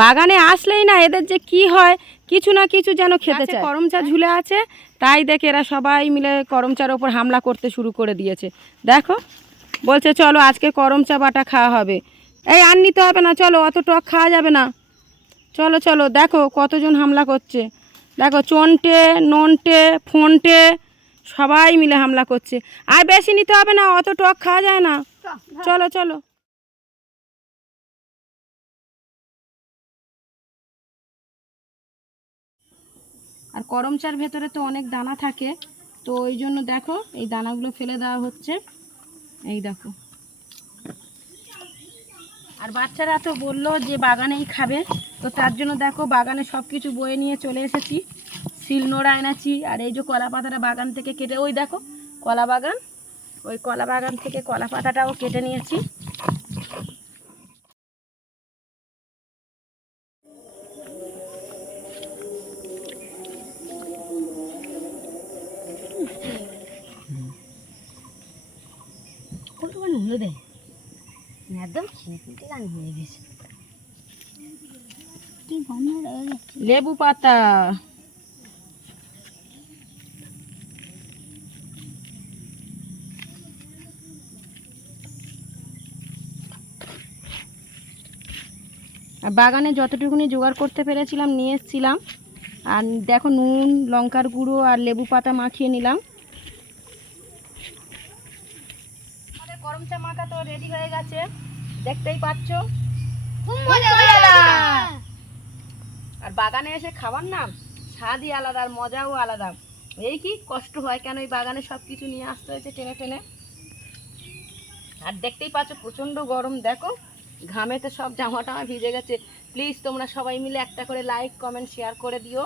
বাগানে আসলেই না এদের যে কি হয়, কিছু না কিছু যেন খেতে চায়। করমচা ঝুলে আছে, তাই দেখে এরা সবাই মিলে করমচার ওপর হামলা করতে শুরু করে দিয়েছে। দেখো, বলছে চলো আজকে করমচা বাটা খাওয়া হবে। এই আর নিতে হবে না, চলো, অত টক খাওয়া যাবে না, চলো চলো। দেখো কতজন হামলা করছে, দেখো চন্টে নন্টে ফোনটে সবাই মিলে হামলা করছে। আর বেশি নিতে হবে না, অত টক খাওয়া যায় না, চলো চলো। আর করমচার ভেতরে তো অনেক দানা থাকে, তো ওই জন্য দেখো এই দানাগুলো ফেলে দেওয়া হচ্ছে। এই দেখো, আর বাচ্চারা তো বললো যে বাগানেই খাবে, তো তার জন্য দেখো বাগানে সব কিছু বয়ে নিয়ে চলে এসেছি। শিলনোড়া এনেছি, আর এই যে কলা পাতাটা বাগান থেকে কেটে, ওই দেখো কলা বাগান, ওই কলা বাগান থেকে কলা পাতাটাও কেটে নিয়েছি। একদম হয়ে গেছে, লেবু পাতা। আর বাগানে যতটুকুনি জোগাড় করতে পেরেছিলাম নিয়ে এসেছিলাম। আর দেখো নুন লঙ্কার গুঁড়ো আর লেবু পাতা মাখিয়ে নিলাম। আমাদের করমচা মাখা তো রেডি হয়ে গেছে, দেখতেই পাচ্ছ। আর বাগানে এসে খাবার না স্বাদই আলাদা, আর মজাও আলাদা। এই কি কষ্ট হয় কেন, এই বাগানে সব কিছু নিয়ে আসতে হয়েছে টেনে টেনে। আর দেখতেই পাচ্ছ প্রচণ্ড গরম, দেখো ঘামেতে সব জামা টামা ভিজে গেছে। প্লিজ তোমরা সবাই মিলে একটা করে লাইক কমেন্ট শেয়ার করে দিও।